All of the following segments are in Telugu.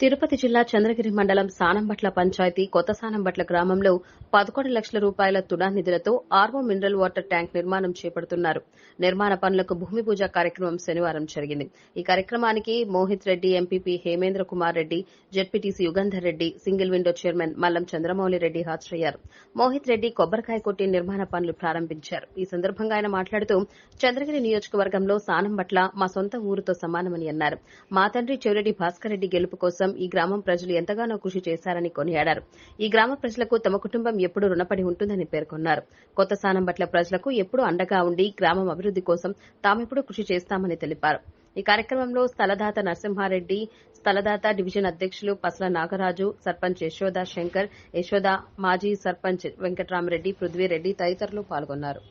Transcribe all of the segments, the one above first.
తిరుపతి జిల్లా చంద్రగిరి మండలం సానంబట్ల పంచాయతీ కొత్త సానంబట్ల గ్రామంలో 11 లక్షల రూపాయల తుడా నిధులతో ఆర్వో మినరల్ వాటర్ ట్యాంక్ నిర్మాణం చేపడుతున్నారు. నిర్మాణ పనులకు భూమి పూజ కార్యక్రమం శనివారం జరిగింది. ఈ కార్యక్రమానికి Mohit Reddy, MPP Hemendra Kumar Reddy, ZPTC Yugandhar Reddy, single window chairman Mallam Chandramouli Reddy హాజరయ్యారు. మోహిత్ రెడ్డి కొబ్బరికాయ కొట్టి నిర్మాణ పనులు ప్రారంభించారు. ఈ సందర్భంగా ఆయన మాట్లాడుతూ చంద్రగిరి నియోజకవర్గంలో సానంబట్ల మా సొంత ఊరుతో సమానమని అన్నారు. మా తండ్రి చెవిరెడ్డి భాస్కర్ రెడ్డి గెలుపు కోసం ఈ గ్రామం ప్రజలు ఎంతగానో కృషి చేశారని కొనియాడారు. ఈ గ్రామ ప్రజలకు తమ కుటుంబం ఎప్పుడూ రుణపడి ఉంటుందని పేర్కొన్నారు. కొత్త సానంబట్ల ప్రజలకు ఎప్పుడూ అండగా ఉండి గ్రామం అభివృద్ది కోసం తామెప్పుడూ కృషి చేస్తామని తెలిపారు. ఈ కార్యక్రమంలో స్థలదాత నరసింహారెడ్డి, స్థలదాత డివిజన్ అధ్యకులు పసల నాగరాజు, సర్పంచ్ యశోద శంకర్, యశోద, మాజీ సర్పంచ్ వెంకట్రామరెడ్డి, పృథ్వీరెడ్డి తదితరులు పాల్గొన్నారు.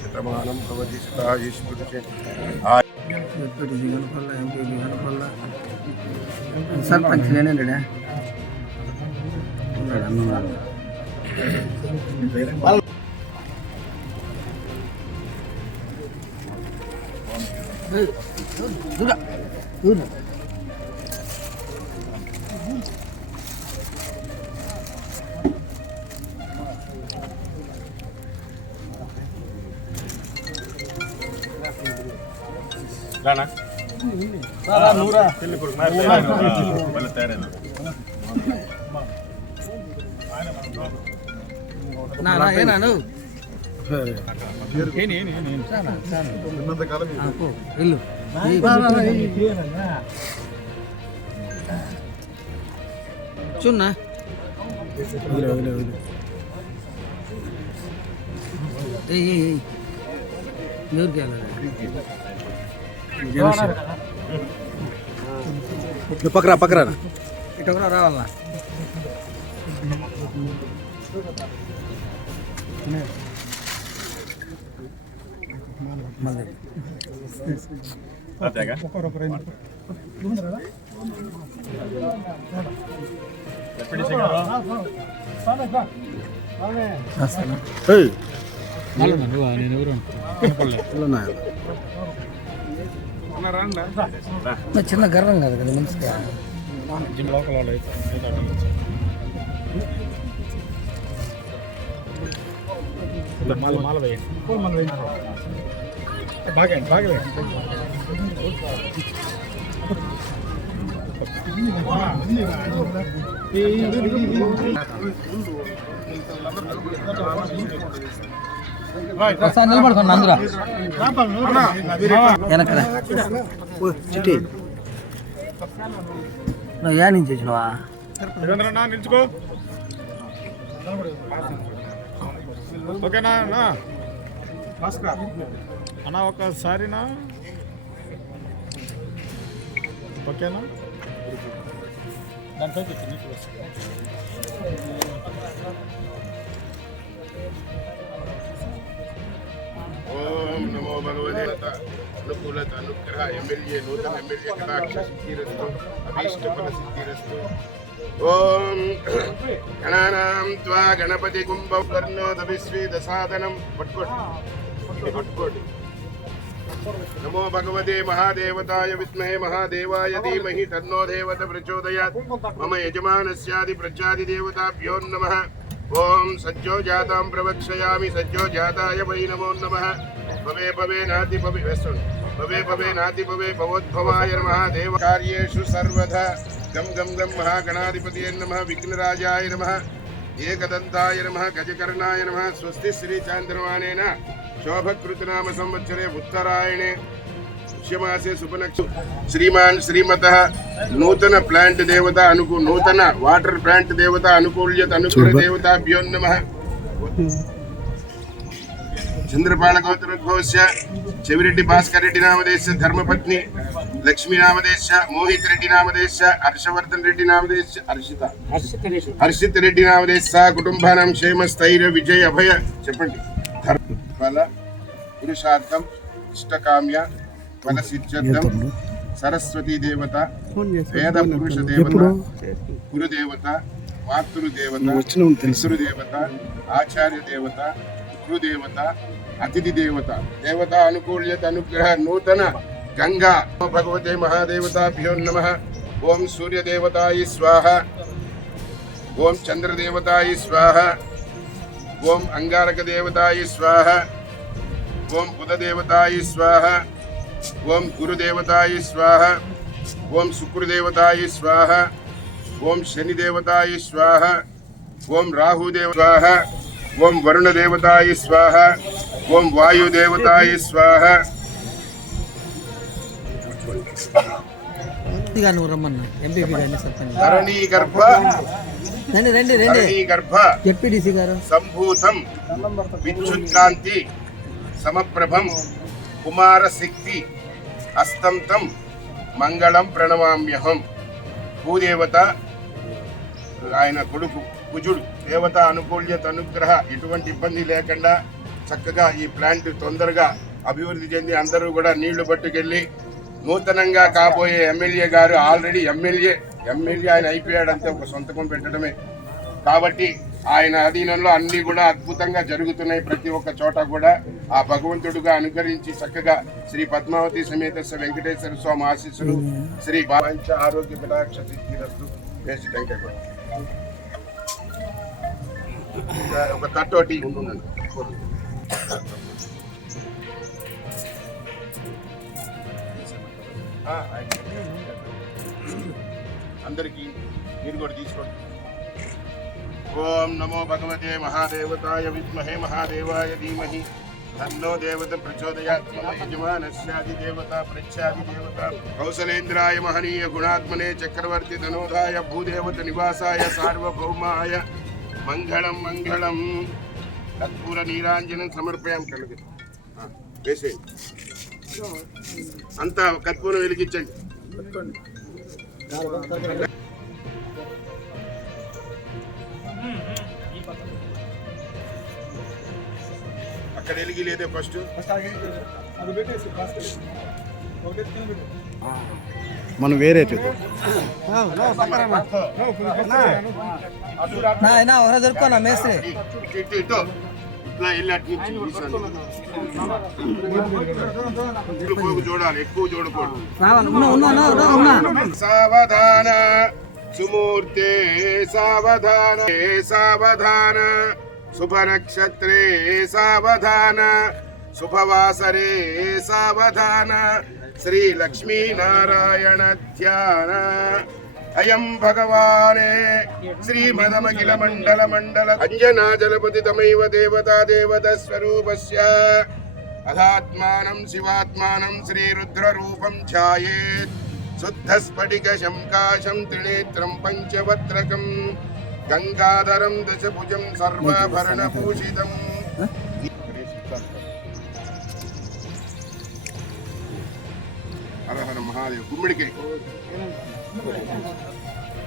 శతమానం భవతి సర్పంచ్ నేనేడా పెళ్లి కొడుకు చూన్నా ఎవరికి పక్కరా పక్కరా ఇటు కూడా రావాలా చిన్న గర్వం కాదు కదా మంచిగా మాల వేయండి బాగా బాగా నిలబడుకోండి అందరూ వెనకరా చిట్టి నువ్వు ఏ నుంచి వచ్చినవా నిల్చుకో ఓకేనా అన్నా ఒకసారినా ఓకేనా దానిపై ఓం నమో భగవతే అనుకూలత అనుగ్రహ ఎమ్మెల్యే నూతన ఎమ్మెల్యే కటాక్ష సిద్ధిరస్తు అభీష్ట ఫల సిద్ధిరస్తు. ఓం గణానాం త్వా గణపతి కుంభకర్ణోదభిస్వీత సాధనం పట్టుకోండి. నమో భగవతే మహాదేవతాయ విద్మహే మహాదేవాయ ధీమహి తన్నో దేవత ప్రచోదయాత్. మమ యజమానస్యాది ప్రజాది దేవతాభ్యో నమః. ఓం సజ్జో జాతాం ప్రవక్షయామి సజ్జో జాతాయ వై నమో నమః. భవే భవే నాతి భవే భవే భవే నాతి భవే భవోద్భవాయ నమః. దేవ కార్యేషు సర్వదా గం గం గం మహాగణాధిపతయే నమః. విఘ్నరాజాయ నమః. ఏకదంతాయ నమః. గజకర్ణాయ నమః. స్వస్తి శ్రీ చాంద్రమానేన శోభకృతనామ సంవత్సరే ఉత్తరాయణే పుష్యమాసే శుభనక్ష శ్రీమాన్ శ్రీమతః నూతన ప్లాంట్ దేవత నూతన వాటర్ ప్లాంట్ దేవత అనుకూల్యత అనుకూల దేవతాభ్యో నమః. చంద్రపాళగోత్రోద్భవస్య చెవిరెడ్డి భాస్కర్ రెడ్డి నామదేశ ధర్మపత్ని లక్ష్మీ నామదేశ మోహిత్ రెడ్డి నామదేశ హర్షవర్ధన్ రెడ్డి నామదేశ హర్షిత్ రెడ్డి నామదేశ కుటుంబానాం క్షేమ స్థైర్య విజయ అభయ చెప్పండి ఫల పురుషార్థం ఇష్టకామ్య ఫల సిద్ధ్యర్థం సరస్వతీ దేవత, వేద పురుష దేవత, గురుదేవత, మాతృదేవత, పితృదేవత, ఆచార్య దేవత, గురుదేవత, అతిథి దేవత, దేవత అనుకూల్యత అనుగ్రహ నూతన గంగా భగవతే మహాదేవతాభ్యో నమః. ఓం సూర్యదేవతాయ స్వాహ, ఓం చంద్రదేవతాయ స్వాహ, ఓం అంగారక దేవతాయ స్వాహ, ఓం బుధదేవతాయ స్వాహ, ఓం గురుదేవతాయ స్వాహ, ఓం శుక్రదేవతాయ స్వాహ, ఓం శనిదేవతాయ స్వాహ, ఓం రాహుదేవ స్వాహ, ఓం వరుణదేవతాయ స్వాహ, ఓం వాయుదేవతాయ స్వాహ. నువ్వు రమ్మన్నా ఎంపీపీ గారిని సర్పంచ్ ధరణీ గర్భ రండి రండి రండి ధరణీ గర్భ జెడ్పీటీసీ గారు సంభూతం విద్యుత్కాంతి సమప్రభం కుమారశక్తి అస్తంతం మంగళం ప్రణమామ్యహం. భూదేవత ఆయన కొడుకు కుజుడు, దేవత అనుకూల్యత అనుగ్రహ, ఎటువంటి ఇబ్బంది లేకుండా చక్కగా ఈ ప్లాంట్ తొందరగా అభివృద్ధి చెంది అందరూ కూడా నీళ్లు పట్టుకెళ్ళి నూతనంగా కాబోయే ఎమ్మెల్యే గారు ఆల్రెడీ ఎమ్మెల్యే ఆయన అయిపోయాడంటే ఒక సొంతకం పెట్టడమే కాబట్టి ఆయన అధీనంలో అన్ని కూడా అద్భుతంగా జరుగుతున్నాయి. ప్రతి ఒక్క చోట కూడా ఆ భగవంతుడుగా అనుకరించి చక్కగా శ్రీ పద్మావతి సమేత వెంకటేశ్వర స్వామి ఆశీస్సులు, శ్రీ భావంచ ఆరోగ్య కటాక్ష సిద్ధిరస్తు. వేసి టెంకాయ కూడా ఒక తట్టోటి ఉండండి. అందరికీ మీరు కూడా తీసుకోండి. ఓం నమో భగవతే మహాదేవతాయ విద్మహే మహాదేవాయ ధీమహి తన్నో దేవత ప్రచోదయాత్. మమ యజమానస్యాది దేవత ప్రత్యాది దేవత కౌసలేంద్రాయ మహనీయ గుణాత్మనే చక్రవర్తి ధనోధాయ భూదేవత నివాసాయ సార్వభౌమాయ మంగళం మంగళం. కర్పూర నీరాంజనం సమర్పయాం. కలిగి వేసేయండి, అంతా కర్పూరం వెలిగించండి. అక్కడ వెలిగి లేదే ఫస్ట్ మనం వేరే దొరుకున్నా మేస్త్రి ఇట్లా వెళ్ళి అటు నుంచి చూడాలి, ఎక్కువ చూడకూడదు. సావధాన సుమూర్తే సావధాన సావధాన శుభ నక్షత్రే సావధాన శుభవాసరే సావధాన శ్రీ లక్ష్మీ నారాయణ ధ్యాన. అయం భగవానే శ్రీమదమఖిల మండల మండల అంజనా జలపతి తమైవ దేవతా దేవత స్వరూపస్య అధాత్మానం శివాత్మానం శ్రీరుద్ర రూపం ఛాయేత్. శుద్ధ స్ఫటిక శంకాశం త్రినేత్రం పంచవత్రకం గంగాధరం దశభుజం సర్వాభరణ భూషితం. హర హర మహాదేవ్. గుమ్మిడికి